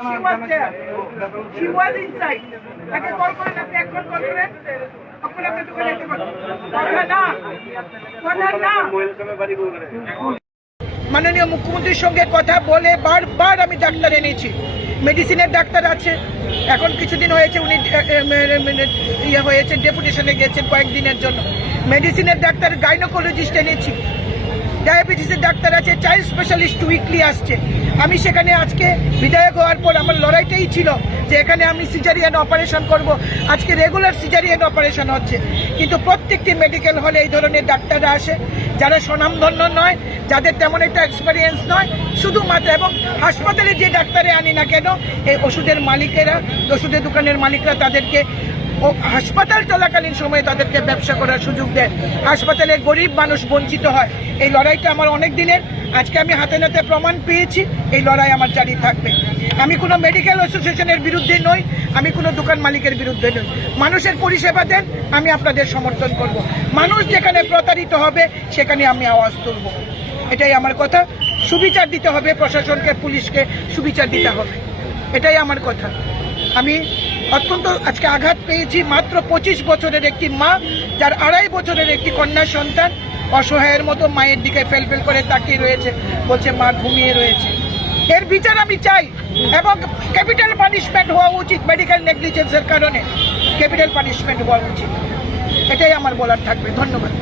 She was there. She was inside. তাকে call করেন আপনি এখন কল করেন আপনি মাননীয় মুখ্যমন্ত্রীর সঙ্গে কথা বলে বারবার আমি ডাক্তার এনেছি। মেডিসিনের ডাক্তার আছে। এখন কিছুদিন হয়েছে উনি ইয়ে হয়েছে ডেপুটেশনে গেছেন কয়েকদিনের জন্য। মেডিসিনের ডাক্তার গাইনোকোলজিস্ট এনেছি। ডায়াবেটিসের ডাক্তার আছে চাইল্ড স্পেশালিস্ট উইকলি আসছে। আমি সেখানে আজকে বিধায়ক হওয়ার পর আমার লড়াইটাই ছিল যে এখানে আমি সিজারিয়ান অপারেশন করব। আজকে রেগুলার সিজারিয়ান অপারেশন হচ্ছে। কিন্তু প্রত্যেকটি মেডিকেল হলে এই ধরনের ডাক্তাররা আসে, যারা স্বনামধন্য নয়, যাদের তেমন একটা এক্সপিরিয়েন্স নয়, শুধুমাত্র এবং হাসপাতালে যে ডাক্তারে আনি না কেন, এই ওষুধের মালিকেরা, ওষুধের দোকানের মালিকরা তাদেরকে ও হাসপাতাল চলাকালীন সময়ে তাদেরকে ব্যবসা করার সুযোগ দেয় হাসপাতালে গরিব মানুষ বঞ্চিত হয়। এই লড়াইটা আমার অনেক দিনের। আজকে আমি হাতে নাতে প্রমাণ পেয়েছি। এই লড়াই আমার জারি থাকবে। আমি কোনো মেডিকেল অ্যাসোসিয়েশনের বিরুদ্ধে নই। আমি কোনো দোকান মালিকের বিরুদ্ধে নই। মানুষের পরিষেবা দেন, আমি আপনাদের সমর্থন করব। মানুষ যেখানে প্রতারিত হবে, সেখানে আমি আওয়াজ তুলব। এটাই আমার কথা। সুবিচার দিতে হবে প্রশাসনকে, পুলিশকে। সুবিচার দিতে হবে। এটাই আমার কথা। আমি অত্যন্ত আজকে আঘাত পেয়েছি মাত্র পঁচিশ বছরের একটি মা, যার আড়াই বছরের একটি কন্যা সন্তান অসহায়ের মতো মায়ের দিকে ফেল ফেল করে তাকিয়ে রয়েছে, বলছে, মা ঘুমিয়ে রয়েছে। এর বিচার আমি চাই এবং ক্যাপিটাল পানিশমেন্ট হওয়া উচিত, মেডিকেল নেগলিজেন্সের কারণে। ক্যাপিটাল পানিশমেন্ট হওয়া উচিত। এটাই আমার বলার থাকবে। ধন্যবাদ।